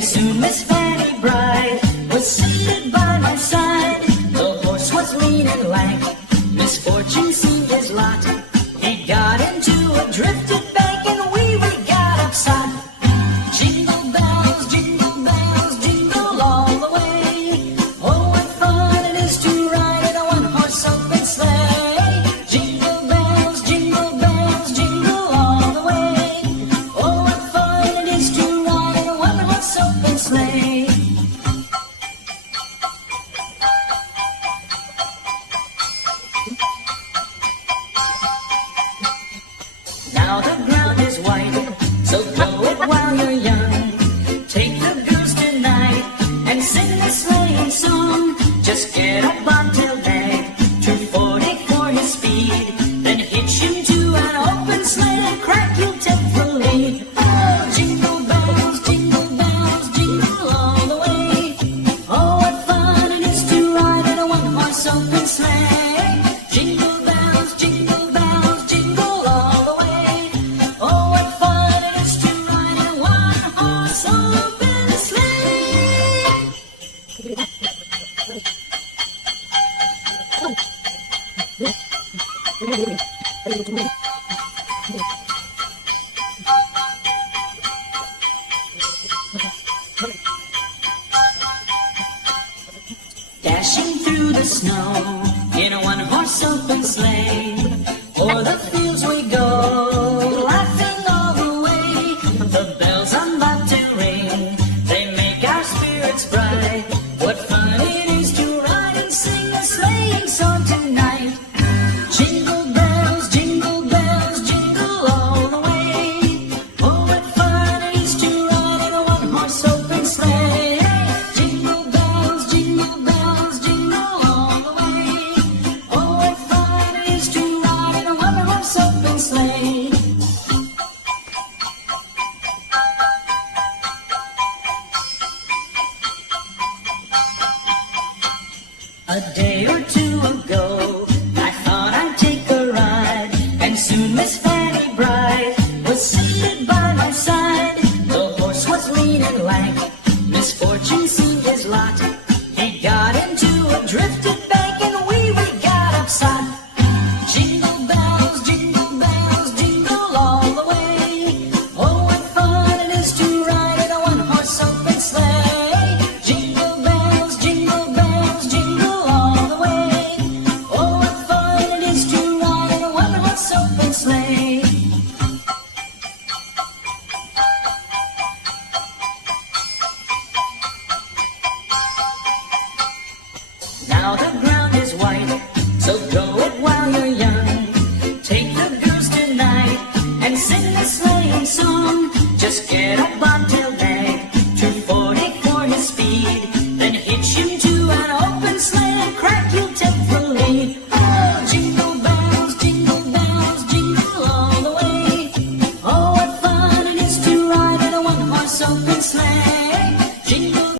And soon Miss Fanny Bright was seated by my side. The horse was lean and lank, misfortune seemed his lot. He got into a drifted bank and we got upside. Jingle bells, jingle all the way. Oh, what fun it is to ride in a one-horse open sleigh. Jingle bells, jingle all the way. Oh, what fun it is to ride in a one-horse open sleigh. Now the ground is white, so blow it while you're young. Take the goose tonight and sing the sleighing song. Just get a bobtail bag, 240 for his speed. Then hitch him to an open sleigh and crack, you'll take the lead. Oh, jingle bells, jingle all the way. Oh, what fun it is to ride in a one-horse open sleigh. Jingle bells, jingle all the way. Oh, what fun it is to ride in a one-horse open sleigh. Dashing through the snow in a one-horse open sleigh. O'er the fields we go, laughing all the way. The bells I'm about to ring, they make our spirits bright. What fun it is to ride and sing a sleighing song tonight. Jingle bells, jingle all the way. Oh, what fun it is to ride in a one-horse open sleigh. Jingle bells, jingle all the way. Oh, what fun it is to ride in a one-horse open sleigh. A day or two ago, I thought I'd take a ride, and soon Miss Fanny Bright was seated by my side. The horse was lean and lank, misfortune seemed his lot. He got into a drifted bank and we got upside. Jingle bells, jingle all the way. Oh, what fun it is to ride in a one-horse open sleigh. Jingle bells, jingle all the way. Oh, what fun it is to ride in a one-horse open sleigh. Now the